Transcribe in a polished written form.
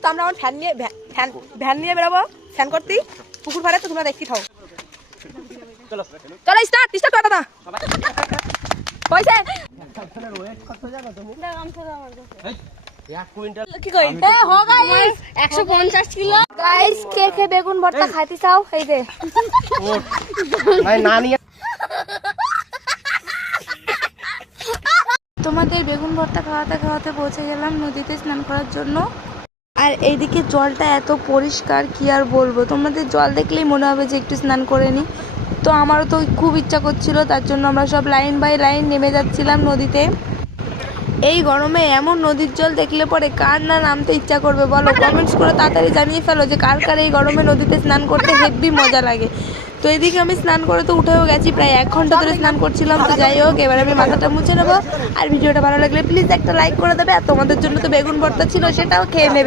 তো আমরা আমার ভ্যান নিয়ে বেরোবো ফ্যান করতে পুকুর পাড়ে, তো তোমরা দেখতে থাও। চলো স্টার্ট করো দাদা। কইছে কি কই এ হো গাইস 150 কিলো গাইস, কে কে বেগুন ভর্তা খাইতে চাও? এই যে ভাই না নিয়ে তোমাদের বেগুন ভর্তা খাওয়াতে খাওয়াতে পৌঁছে গেলাম নদীতে স্নান করার জন্য। আর এইদিকে জলটা এত পরিষ্কার কি আর বলবো, তোমাদের জল দেখলেই মনে হবে যে একটু স্নান করে নিই। তো আমারও তো খুব ইচ্ছা করছিল, তার জন্য আমরা সব লাইন বাই লাইন নেমে যাচ্ছিলাম নদীতে। এই গরমে এমন নদীর জল দেখলে পরে কার না নামতে ইচ্ছা করবে বলো? কমেন্টস করে তাড়াতাড়ি জানিয়ে ফেলো যে কার কার এই গরমে নদীতে স্নান করতে হেব্বি মজা লাগে। তো এদিকে আমি স্নান করে তো উঠেও গেছি, প্রায় 1 ঘন্টা ধরে স্নান করছিলাম। তো যাই হোক, এবার আমি মাথাটা মুছে নেবো। আর ভিডিওটা ভালো লাগলে প্লিজ একটা লাইক করে দেবে, আর তোমাদের জন্য তো বেগুন ভর্তা ছিল সেটাও খেয়ে নেবে।